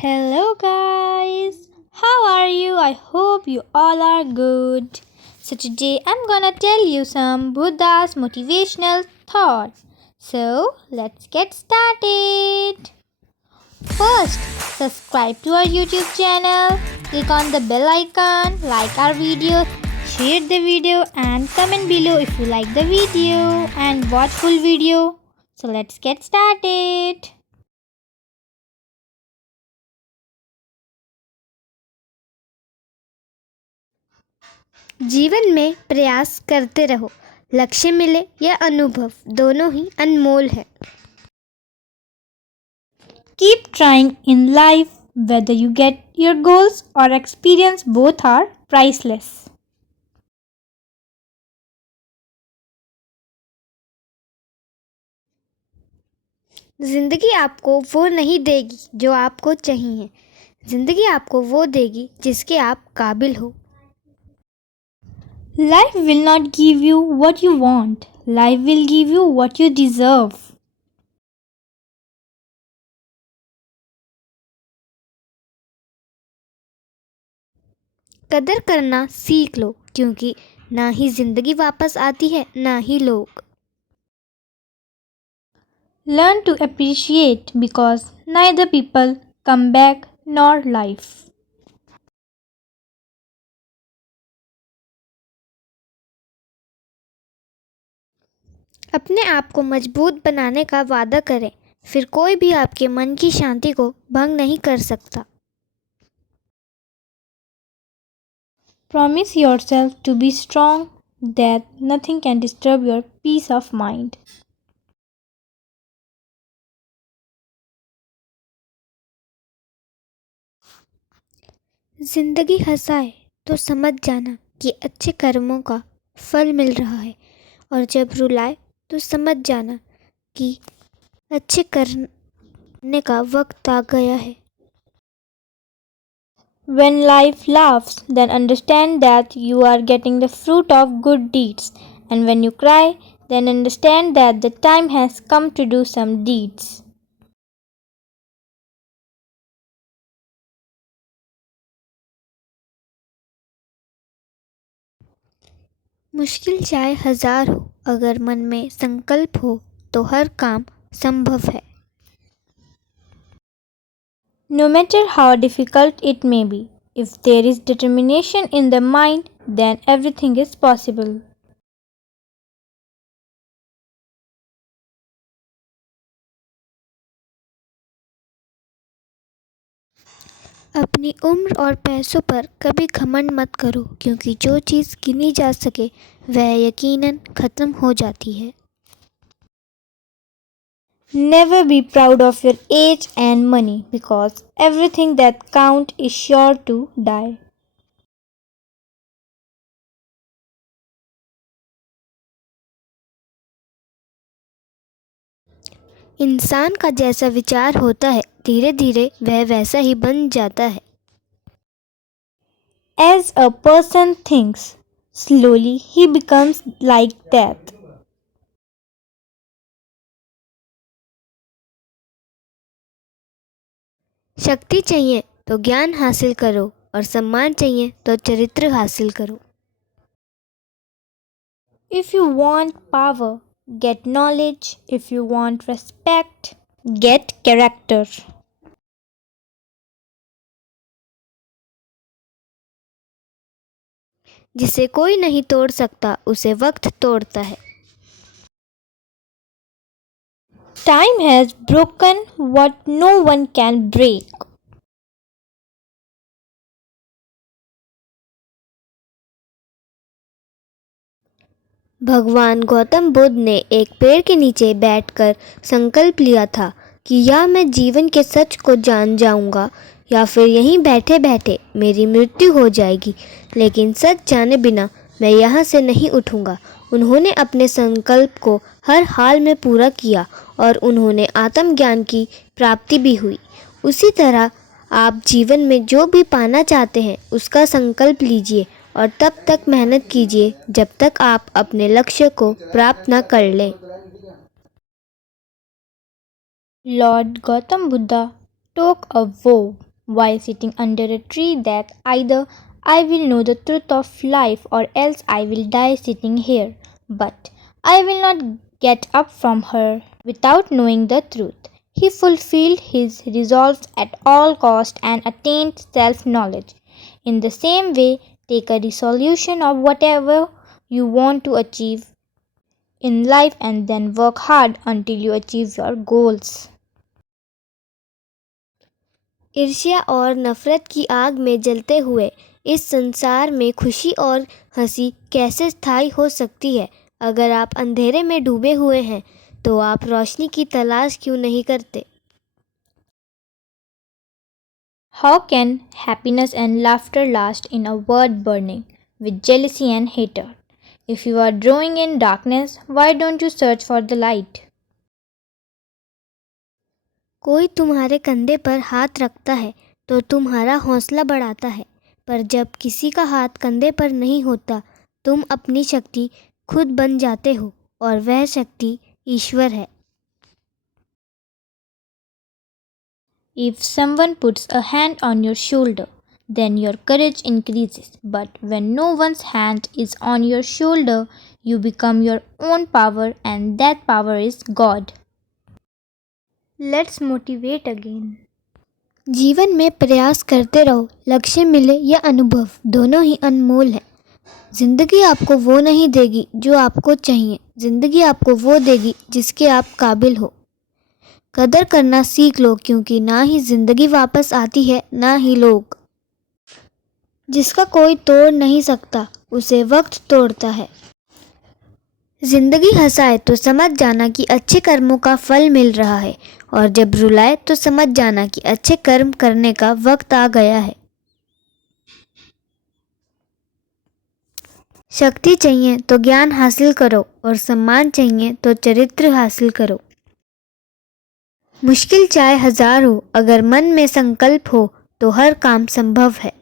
Hello, guys. How are you? I hope you all are good. So, today I'm gonna tell you some Buddha's motivational thoughts. So, let's get started. First, subscribe to our YouTube channel, click on the bell icon, like our video, share the video, and comment below if you like the video and watch full video. So, let's get started. जीवन में प्रयास करते रहो। लक्ष्य मिले या अनुभव, दोनों ही अनमोल है। Keep trying in life, whether you get your goals or experience, both are priceless. जिंदगी आपको वो नहीं देगी जो आपको चाहिए। जिंदगी आपको वो देगी जिसके आप काबिल हो। Life will not give you what you want, life will give you what you deserve. कदर करना सीख लो, क्योंकि ना ही जिंदगी वापस आती है, ना ही लोग। Learn to appreciate because neither people come back nor life. अपने आप को मजबूत बनाने का वादा करें, फिर कोई भी आपके मन की शांति को भंग नहीं कर सकता। Promise yourself to be strong, that nothing can disturb your peace of mind. जिंदगी हंसाए तो समझ जाना कि अच्छे कर्मों का फल मिल रहा है, और जब रुलाए तो समझ जाना कि अच्छे करने का वक्त आ गया है। When life laughs, then understand that you are getting the fruit of good deeds. And when you cry, then understand that the time has come to do some deeds. मुश्किल चाहे हजार हो, अगर मन में संकल्प हो तो हर काम संभव है। No matter how difficult it may be, if there is determination in the mind, then everything is possible. अपनी उम्र और पैसों पर कभी घमंड मत करो, क्योंकि जो चीज़ गिनी जा सके वह यकीनन ख़त्म हो जाती है। Never be proud of your age and money because everything that counts is sure to die. इंसान का जैसा विचार होता है, धीरे धीरे वह वैसा ही बन जाता है। As a person thinks, slowly he becomes like that. शक्ति चाहिए तो ज्ञान हासिल करो, और सम्मान चाहिए तो चरित्र हासिल करो। If you want power, get knowledge. If you want respect, get character. जिसे कोई नहीं तोड़ सकता, उसे वक्त तोड़ता है। Time has broken what no one can break. भगवान गौतम बुद्ध ने एक पेड़ के नीचे बैठकर संकल्प लिया था कि या मैं जीवन के सच को जान जाऊंगा, या फिर यहीं बैठे बैठे मेरी मृत्यु हो जाएगी, लेकिन सच जाने बिना मैं यहाँ से नहीं उठूंगा। उन्होंने अपने संकल्प को हर हाल में पूरा किया, और उन्होंने आत्मज्ञान की प्राप्ति भी हुई। उसी तरह आप जीवन में जो भी पाना चाहते हैं उसका संकल्प लीजिए, और तब तक मेहनत कीजिए जब तक आप अपने लक्ष्य को प्राप्त न कर लें। Lord Gautam Buddha took a vow while sitting under a tree that either I will know the truth of life or else I will die sitting here. But I will not get up from her without knowing the truth. He fulfilled his resolves at all cost and attained self-knowledge. In the same way, take a resolution of whatever you want to achieve in life and then work hard until you achieve your goals. ईर्ष्या और नफरत की आग में जलते हुए इस संसार में खुशी और हंसी कैसे स्थायी हो सकती है? अगर आप अंधेरे में डूबे हुए हैं तो आप रोशनी की तलाश क्यों नहीं करते? How can happiness and laughter last in a world burning with jealousy and hatred? If you are drawing in darkness, why don't you search for the light? कोई तुम्हारे कंधे पर हाथ रखता है तो तुम्हारा हौसला बढ़ाता है, पर जब किसी का हाथ कंधे पर नहीं होता, तुम अपनी शक्ति खुद बन जाते हो और वह शक्ति ईश्वर है। If someone puts a hand on your shoulder, then your courage increases. But when no one's hand is on your shoulder, you become your own power, and that power is God. Let's motivate again. जीवन में प्रयास करते रहो, लक्ष्य मिले या अनुभव दोनों ही अनमोल है। जिंदगी आपको वो नहीं देगी जो आपको चाहिए, जिंदगी आपको वो देगी जिसके आप काबिल हो। कदर करना सीख लो, क्योंकि ना ही जिंदगी वापस आती है ना ही लोग। जिसका कोई तोड़ नहीं सकता उसे वक्त तोड़ता है। जिंदगी हंसाए तो समझ जाना कि अच्छे कर्मों का फल मिल रहा है, और जब रुलाए तो समझ जाना कि अच्छे कर्म करने का वक्त आ गया है। शक्ति चाहिए तो ज्ञान हासिल करो, और सम्मान चाहिए तो चरित्र हासिल करो। मुश्किल चाहे हजार हो, अगर मन में संकल्प हो तो हर काम संभव है।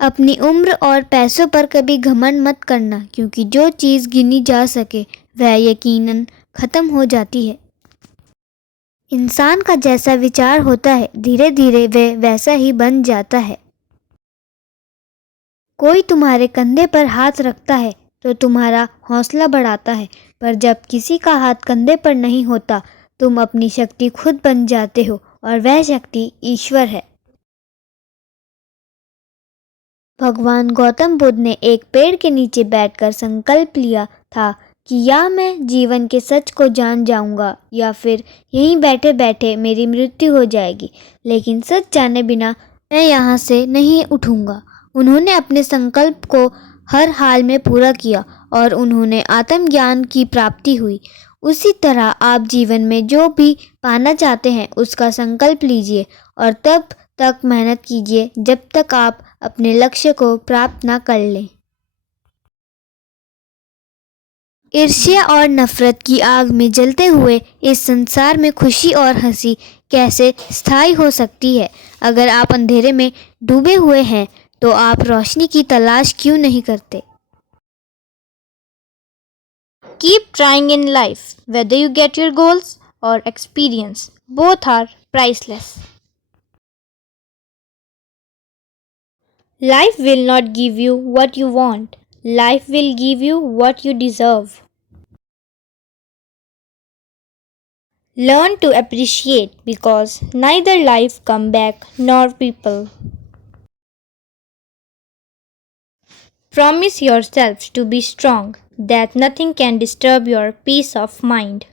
अपनी उम्र और पैसों पर कभी घमंड मत करना, क्योंकि जो चीज़ गिनी जा सके वह यकीनन खत्म हो जाती है। इंसान का जैसा विचार होता है, धीरे धीरे वह वैसा ही बन जाता है। कोई तुम्हारे कंधे पर हाथ रखता है तो तुम्हारा हौसला बढ़ाता है, पर जब किसी का हाथ कंधे पर नहीं होता, तुम अपनी शक्ति खुद बन जाते हो, और वह शक्ति ईश्वर है। भगवान गौतम बुद्ध ने एक पेड़ के नीचे बैठकर संकल्प लिया था कि या मैं जीवन के सच को जान जाऊंगा या फिर यहीं बैठे बैठे मेरी मृत्यु हो जाएगी, लेकिन सच जाने बिना मैं यहाँ से नहीं उठूंगा। उन्होंने अपने संकल्प को हर हाल में पूरा किया और उन्होंने आत्मज्ञान की प्राप्ति हुई। उसी तरह आप जीवन में जो भी पाना चाहते हैं उसका संकल्प लीजिए और तब तक मेहनत कीजिए जब तक आप अपने लक्ष्य को प्राप्त ना कर लें। ईर्ष्या और नफरत की आग में जलते हुए इस संसार में खुशी और हंसी कैसे स्थायी हो सकती है? अगर आप अंधेरे में डूबे हुए हैं तो आप रोशनी की तलाश क्यों नहीं करते? Keep trying in life, whether you get your goals or experience. Both are priceless. Life will not give you what you want. Life will give you what you deserve. Learn to appreciate, because neither life come back nor people. Promise yourself to be strong, that nothing can disturb your peace of mind.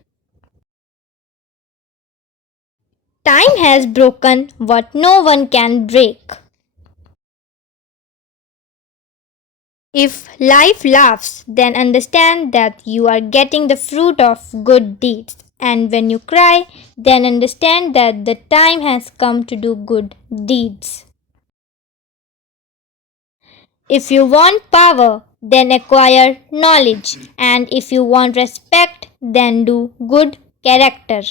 Time has broken what no one can break. If life laughs, then understand that you are getting the fruit of good deeds. And when you cry, then understand that the time has come to do good deeds. If you want power, then acquire knowledge. And if you want respect, then do good character.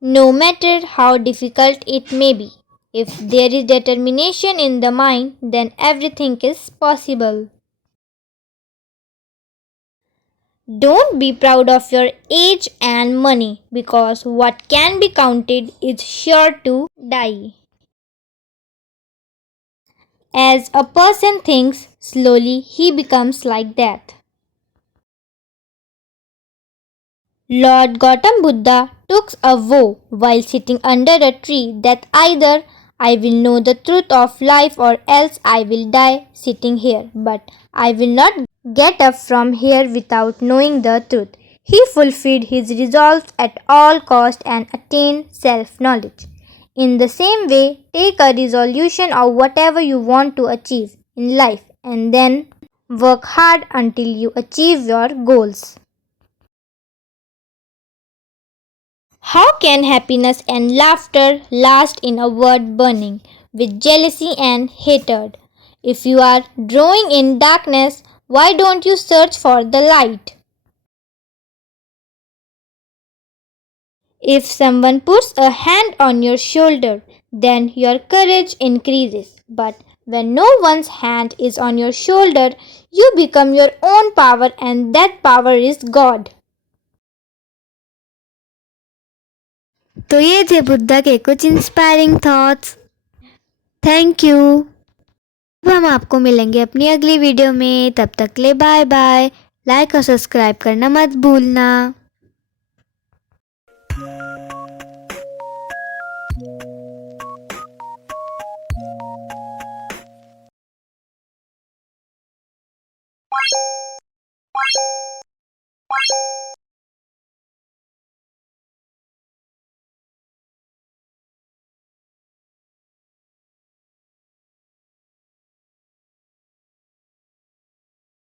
No matter how difficult it may be, if there is determination in the mind, then everything is possible. Don't be proud of your age and money because what can be counted is sure to die. As a person thinks, slowly he becomes like that. Lord Gautam Buddha took a vow while sitting under a tree that either I will know the truth of life or else I will die sitting here, but I will not get up from here without knowing the truth. He fulfilled his resolve at all cost and attained self-knowledge. In the same way, take a resolution of whatever you want to achieve in life and then work hard until you achieve your goals. How can happiness and laughter last in a world burning with jealousy and hatred? If you are drawing in darkness, why don't you search for the light? If someone puts a hand on your shoulder, then your courage increases. But when no one's hand is on your shoulder, you become your own power, and that power is God. तो ये थे बुद्धा के कुछ inspiring thoughts. Thank you. अब हम आपको मिलेंगे अपनी अगली वीडियो में, तब तक के लिए बाय बाय। लाइक और सब्सक्राइब करना मत भूलना।